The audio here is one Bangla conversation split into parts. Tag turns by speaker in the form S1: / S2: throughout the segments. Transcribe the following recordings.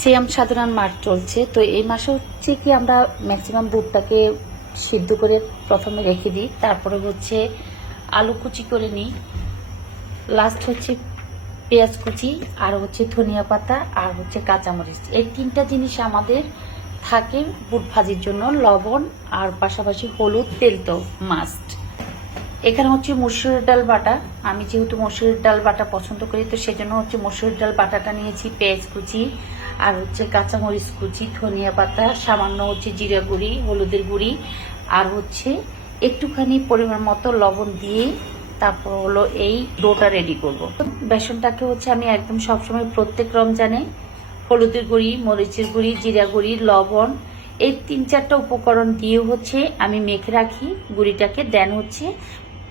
S1: সিয়াম সাধারণ মাস চলছে, তো এই মাসে হচ্ছে কি আমরা ম্যাক্সিমাম বুটটাকে সিদ্ধ করে প্রথমে রেখে দিই, তারপরে হচ্ছে আলু কুচি করে নিই। লাস্ট হচ্ছে পেঁয়াজ কুচি, আর হচ্ছে ধনিয়া পাতা, আর হচ্ছে কাঁচামরিচ। এই তিনটা জিনিস আমাদের থাকে বুট ভাজির জন্য, লবণ আর পাশাপাশি হলুদ তেল তো মাস্ট এখানে হচ্ছে মসুরের ডাল বাটা। আমি যেহেতু মসুরের ডাল বাটা পছন্দ করি, তো সেজন্য হচ্ছে মসুরের ডাল বাটাটা নিয়েছি, পেঁয়াজ কুচি আর হচ্ছে কাঁচামরিচ কুচি, ধনিয়া পাতা, সামান্য হচ্ছে জিরা গুঁড়ি, হলুদের গুঁড়ি, আর হচ্ছে একটুখানি পরিমাণ মতো লবণ দিয়ে তারপর হলো এই ডোটা রেডি করব। বেসনটাকে হচ্ছে আমি একদম সবসময় প্রত্যেক রমজানে হলুদের গুঁড়ি, মরিচের গুঁড়ি, জিরা গুঁড়ি, লবণ এই তিন চারটা উপকরণ দিয়ে হচ্ছে আমি মেখে রাখি। গুঁড়িটাকে দেন হচ্ছে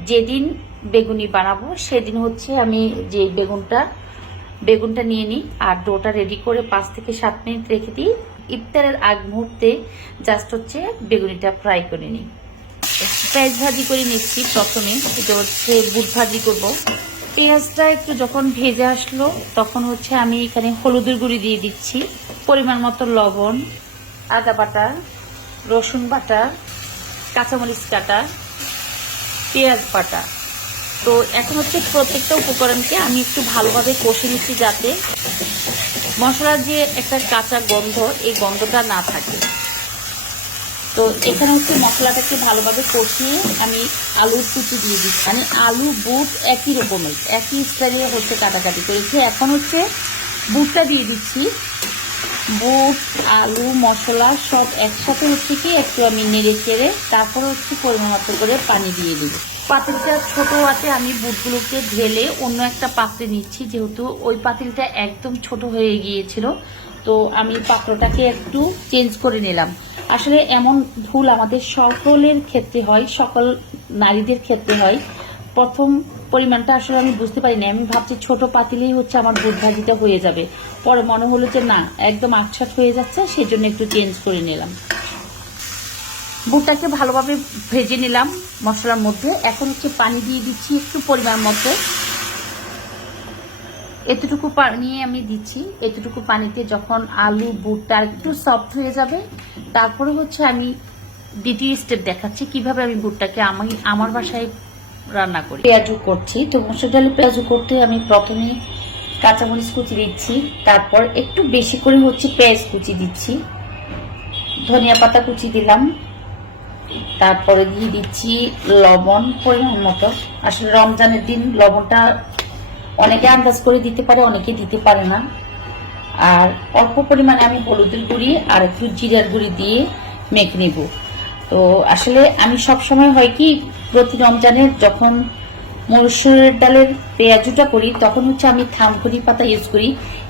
S1: যেদিন বেগুনি বানাবো সেদিন হচ্ছে আমি যে বেগুনটা বেগুনটা নিয়ে নিই আর ডোটা রেডি করে পাঁচ থেকে সাত মিনিট রেখে দিই। ইফতারের আগ মুহূর্তে জাস্ট হচ্ছে বেগুনিটা ফ্রাই করে নিই। পেঁয়াজ ভাজি করে নিচ্ছি প্রথমে, এটা হচ্ছে বুট ভাজি করব। পেঁয়াজটা একটু যখন ভেজে আসলো, তখন হচ্ছে আমি এখানে হলুদের গুঁড়ি দিয়ে দিচ্ছি, পরিমাণ মতো লবণ, আদা বাটা, রসুন বাটা, কাঁচামরিচ কাটা, পেঁয়াজ বাটা। তো এখন হচ্ছে প্রত্যেকটা উপকরণকে আমি একটু ভালোভাবে কষে নিচ্ছি যাতে মশলার যে একটা কাঁচা গন্ধ, এই গন্ধটা না থাকে। তো এখানে হচ্ছে মশলাটাকে ভালোভাবে কষিয়ে আমি আলুর কুচি দিয়ে দিচ্ছি। মানে আলু, বুট একই রকমের, একই স্টাইলে হচ্ছে কাটাকাটি। করেছি এখন হচ্ছে বুটটা দিয়ে দিচ্ছি। বুট, আলু, মশলা সব একসাথে হচ্ছে কি একটু আমি নেড়ে চেড়ে তারপর হচ্ছে পরিমাণ মতো করে পানি দিয়ে দিব। পাতিলটা ছোট আছে, আমি বুটগুলোকে ঢেলে অন্য একটা পাত্রে নিচ্ছি, যেহেতু ওই পাতিলটা একদম ছোট হয়ে গিয়েছিল। তো আমি পাত্রটাকে একটু চেঞ্জ করে নিলাম। আসলে এমন ভুল আমাদের সকলের ক্ষেত্রে হয়, সকল নারীদের ক্ষেত্রে হয়। প্রথম পরিমাণটা আসলে আমি বুঝতে পারিনি, আমি ভাবছি ছোট পাতিলেই হচ্ছে আমার বুট ভাজিটা হয়ে যাবে। পরে মনে হলো যে না, একদম আটসাট হয়ে যাচ্ছে সেই জন্য একটু চেঞ্জ করে নিলাম। বুটটাকে ভালোভাবে ভেজে নিলাম মশলার মধ্যে। এখন হচ্ছে পানি দিয়ে দিচ্ছি একটু পরিমাণ মতো। এতটুকু পানি আমি দিচ্ছি। এতটুকু পানিতে যখন আলু, বুটটা একটু সফট হয়ে যাবে, তারপরে হচ্ছে আমি দ্বিতীয় স্টেপ দেখাচ্ছি, কীভাবে আমি বুটটাকে আমি আমার বাসায় রান্না করি। পেঁয়াজু করছি। তো মসুর ডালে পেঁয়াজু করতে আমি প্রথমে কাঁচামরিচ কুচি দিচ্ছি, তারপর একটু বেশি করে হচ্ছে পেঁয়াজ কুচি দিচ্ছি। ধনিয়া পাতা কুচি দিলাম। তারপরে দিয়ে দিচ্ছি লবণ পরিমাণ মতো। আসলে রমজানের দিন লবণটা অনেকে আন্দাজ করে দিতে পারে, অনেকে দিতে পারে না। আর অল্প পরিমাণে আমি হলুদের গুঁড়ি আর একটু জিরার গুঁড়ি দিয়ে মেখে নেব। তো আসলে আমি সব সময় হয় কি, প্রতি রমজানের যখন মসুরের ডালের পেঁয়াজুটা করি, তখন হচ্ছে আমি থামকুনি পাতা ইউজ করি।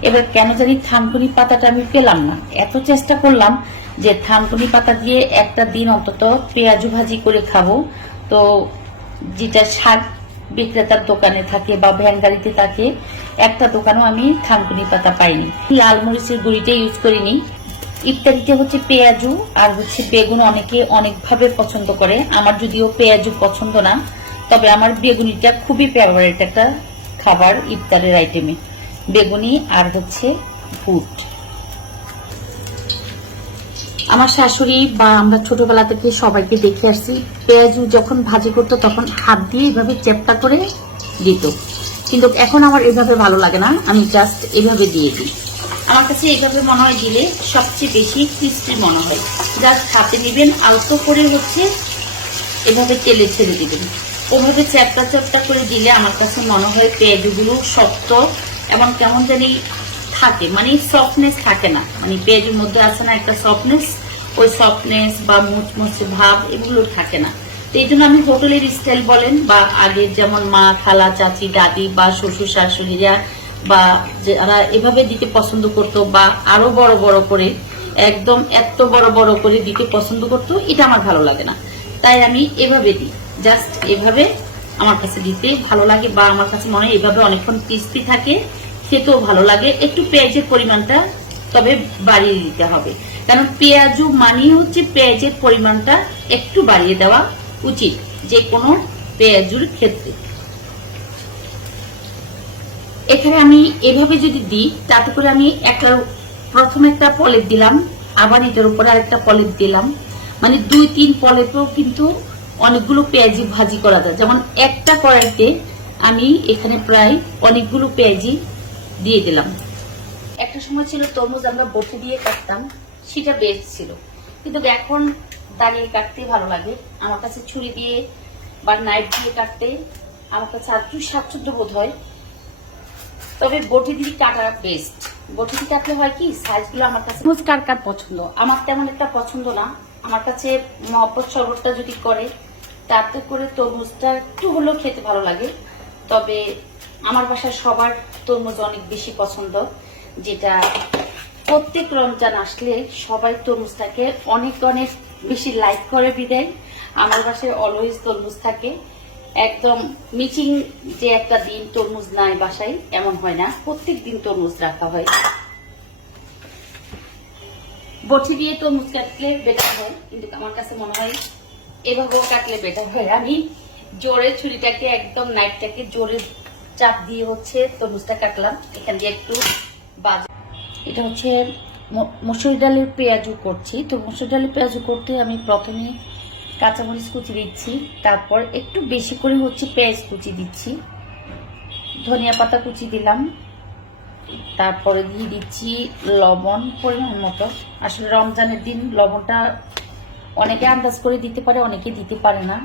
S1: এবার কেন জানি থামকুনি পাতাটা আমি পেলাম না। এত চেষ্টা করলাম যে থামকুনি পাতা দিয়ে একটা দিন অন্তত পেঁয়াজু ভাজি করে খাব। তো যেটা শাক বিক্রেতার দোকানে থাকে বা ভ্যান থাকে, একটা দোকানেও আমি থানকুনি পাতা পাইনি। লাল মরিচের গুঁড়িটা ইউজ করিনি। ইত্যাদিতে হচ্ছে পেঁয়াজু আর হচ্ছে বেগুন অনেকে অনেকভাবে পছন্দ করে। আমার যদিও পেঁয়াজু পছন্দ না, তবে আমার বেগুনিটা খুবই ফেভারিট একটা খাবার ইফতারের আইটেমে বেগুনি আর হচ্ছে ফুট আমার শাশুড়ি বা আমরা ছোটবেলা থেকে সবাইকে দেখে আসছি, পেঁয়াজু যখন ভাজি করতো তখন হাত দিয়ে এভাবে চেপটা করে দিত। কিন্তু এখন আমার এভাবে ভালো লাগে না, আমি জাস্ট এভাবে দিয়ে দিই। আমার কাছে এইভাবে মনে হয় দিলে সবচেয়ে বেশি ক্রিস্পি মনে হয়। জাস্ট হাতে নেবেন, আলতো করে হচ্ছে এভাবে তেলে ছেড়ে দিবেন। ওভাবে চ্যাপটা চ্যাপটা করে দিলে আমার কাছে মনে হয় পেঁয়াজগুলো শক্ত এবং কেমন জানি থাকে মানে সফটনেস থাকে না। মানে পেঁয়াজের মধ্যে আছে না একটা সফটনেস ওই সফটনেস বা মুচমুচে ভাব এগুলো থাকে না। তো এই জন্য আমি হোটেলের স্টাইল বলেন বা আগের যেমন মা, খালা, চাচি, দাদি বা শ্বশুর শাশুড়িরা বা যারা এভাবে দিতে পছন্দ করতো বা আরও বড় বড় করে, একদম এত বড় বড় করে দিতে পছন্দ করতো, এটা আমার ভালো লাগে না। তাই আমি এভাবে দিই। জাস্ট এভাবে আমার কাছে দিতে ভালো লাগে বা আমার কাছে মনে হয় এভাবে অনেকক্ষণ ক্রিস্পি থাকে, খেতেও ভালো লাগে। একটু পেঁয়াজের পরিমাণটা তবে বাড়িয়ে দিতে হবে। কারণ পেঁয়াজু মানিয়ে হচ্ছে পেঁয়াজের পরিমাণটা একটু বাড়িয়ে দেওয়া উচিত, যে কোনো পেঁয়াজুর ক্ষেত্রে। এখানে আমি এভাবে যদি দিই, তাতে করে আমি একটা, প্রথমে একটা পলিপ দিলাম, আবার এটার উপরে আরেকটা পলিপ দিলাম। মানে দুই, তিন পলিপেও কিন্তু অনেকগুলো পেঁয়াজি ভাজি করা যায়। যেমন একটা কড়াইতে আমি এখানে প্রায় অনেকগুলো পেঁয়াজি দিয়ে দিলাম। একটা সময় ছিল তরমুজ আমরা বটি দিয়ে কাটতাম। সেটা বেস্ট ছিল। কিন্তু এখন দাঁড়িয়ে কাটতে ভালো লাগে। আমার কাছে ছুরি দিয়ে বা নাইফ দিয়ে কাটতে আমার কাছে আর একটু স্বাচ্ছন্দ্য বোধ হয়। তবে বটি দিয়ে কাটা বেস্ট বটি দিয়ে কাটলে হয় কি সাইজগুলো আমার কাছে তরমুজ কার কার পছন্দ? আমার তেমন একটা পছন্দ না। আমার কাছে মহব্বত শরবতটা যদি করে তাতে করে তরমুজটা একটু হলেও খেতে ভালো লাগে। তবে আমার বাসায় সবার তরমুজ অনেক বেশি পছন্দ যেটা প্রত্যেক রমজান আসলে সবাই তরমুজটাকে অনেক অনেক বেশি লাইক করে বিদায়। আমার বাসায় অলওয়েজ তরমুজ থাকে। একদম মিচিং যে একটা দিন তরমুজ নাই বাসায়, এমন হয় না। প্রত্যেক দিন তরমুজ রাখা হয়। বটি দিয়ে তরমুজ কাটলে বেটার হয়। কিন্তু আমার কাছে মনে হয় এভাবেও কাটলে বেটার হয়। আমি জোরে ছুরিটাকে, একদম নাইটটাকে জোরে চাপ দিয়ে হচ্ছে তরমুজটা কাটলাম। এখান দিয়ে একটু বাজ এটা হচ্ছে মসুর ডালের পেঁয়াজু করছি। তো মসুর ডালের পেঁয়াজু করতে আমি প্রথমে কাঁচামরিচ কুচি দিচ্ছি, তারপর একটু বেশি করে হচ্ছে পেঁয়াজ কুচি দিচ্ছি। ধনিয়া পাতা কুচি দিলাম। তারপরে দিয়ে দিচ্ছি লবণ পরিমাণ মতো। আসলে রমজানের দিন লবণটা অনেকে আন্দাজ করে দিতে পারে, অনেকে দিতে পারে না।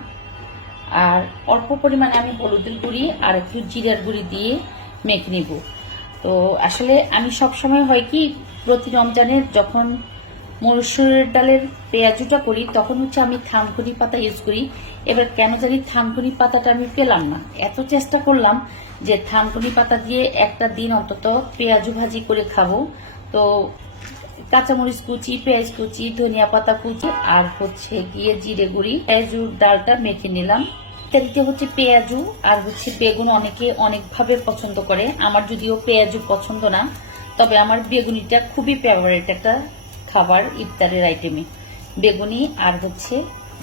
S1: আর অল্প পরিমাণে আমি হলুদের গুঁড়ি আর একটু জিরার গুঁড়ি দিয়ে মেখে নেব। তো আসলে আমি সব সময় হয় কি, প্রতি রমজানের যখন মসুরের ডালের পেঁয়াজুটা করি, তখন হচ্ছে আমি থানকুনি পাতা ইউজ করি। এবার কেন জানি থানকুনি পাতাটা আমি পেলাম না। এত চেষ্টা করলাম যে থানকুনি পাতা দিয়ে একটা দিন অন্তত পেঁয়াজু ভাজি করে খাব। তো কাঁচামরিচ কুচি, পেঁয়াজ কুচি, ধনিয়া পাতা কুচি আর হচ্ছে গিয়ে জিরে গুঁড়ি, পেঁয়াজুর ডালটা মেখে নিলাম। ইত্যাদিতে হচ্ছে পেঁয়াজু আর হচ্ছে বেগুন অনেকে অনেকভাবে পছন্দ করে। আমার যদিও পেঁয়াজু পছন্দ না, তবে আমার বেগুনিটা খুবই ফেভারিট একটা খাবার ইফতারের আইটেমে বেগুনি আর হচ্ছে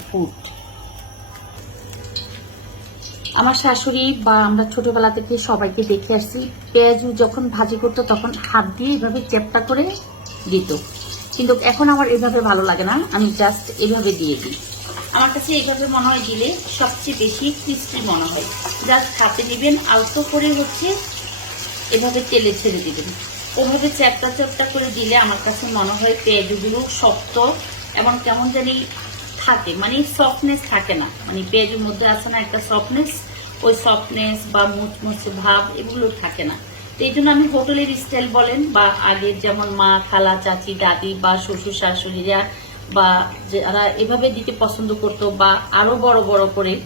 S1: ফুট আমার শাশুড়ি বা আমরা ছোটবেলা থেকে সবাইকে দেখে আসছি, পেঁয়াজু যখন ভাজি করতো তখন হাত দিয়ে এভাবে চেপটা করে দিত। কিন্তু এখন আমার এভাবে ভালো লাগে না, আমি জাস্ট এভাবে দিয়ে দিই। আমার কাছে এইভাবে মনে হয় দিলে সবচেয়ে বেশি ক্রিস্পি মনে হয়। জাস্ট হাতে নেবেন, আলতো করে হচ্ছে এভাবে তেলে ছেড়ে দিবেন। ওভাবে চ্যাপটা চ্যাপটা করে দিলে আমার কাছে মনে হয় পেঁয়াজগুলো শক্ত এবং কেমন জানি থাকে মানে সফটনেস থাকে না। মানে পেঁয়াজের মধ্যে আছে না একটা সফটনেস ওই সফটনেস বা মুচমুচে ভাব এগুলো থাকে না। তো এই জন্য আমি হোটেলের স্টাইল বলেন বা আগের যেমন মা, খালা, চাচি, দাদি বা শ্বশুর, শাশুড়িরা বা যারা এভাবে দিতে পছন্দ করতো বা আরও বড় বড় করে,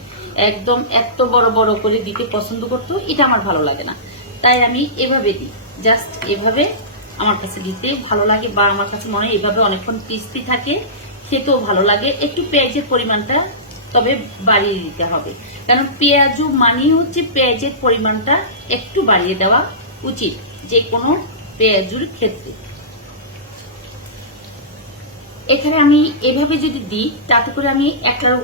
S1: একদম এত বড় বড় করে দিতে পছন্দ করতো, এটা আমার ভালো লাগে না। তাই আমি এভাবে দিই। জাস্ট এভাবে আমার কাছে দিতে ভালো লাগে বা আমার কাছে মনে হয় এভাবে অনেকক্ষণ ক্রিস্পি থাকে, খেতেও ভালো লাগে। একটু পেঁয়াজের পরিমাণটা তবে বাড়িয়ে দিতে হবে। কারণ পেঁয়াজু মানেই হচ্ছে পেঁয়াজের পরিমাণটা একটু বাড়িয়ে দেওয়া উচিত যে কোনো পেঁয়াজুর ক্ষেত্রে। এখানে আমি এভাবে যদি দিই, তাতে করে আমি একটা,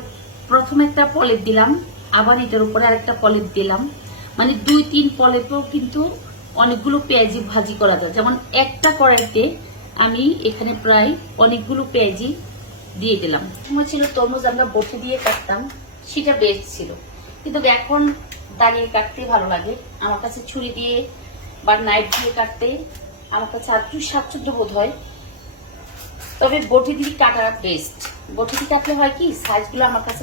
S1: প্রথমে একটা পলিপ দিলাম, আবার এটার উপরে আরেকটা পলিপ দিলাম। মানে দুই, তিন পলিপেও কিন্তু অনেকগুলো পেঁয়াজি ভাজি করা যায়। যেমন একটা কড়াইতে আমি এখানে প্রায় অনেকগুলো পেঁয়াজি দিয়ে দিলাম। সময় ছিল তরমুজ আমরা বটি দিয়ে কাটতাম, সেটা বেস্ট ছিল। কিন্তু এখন দাঁড়িয়ে কাটতে ভালো লাগে। আমার কাছে ছুরি দিয়ে বা নাইফ দিয়ে কাটতে আমার কাছে আর একটু স্বাচ্ছন্দ্য বোধ হয়। তবে বটি দিদি কাটার বেস্ট বটি দিয়ে কাটলে হয় কি? সাইজগুলো আমার কাছে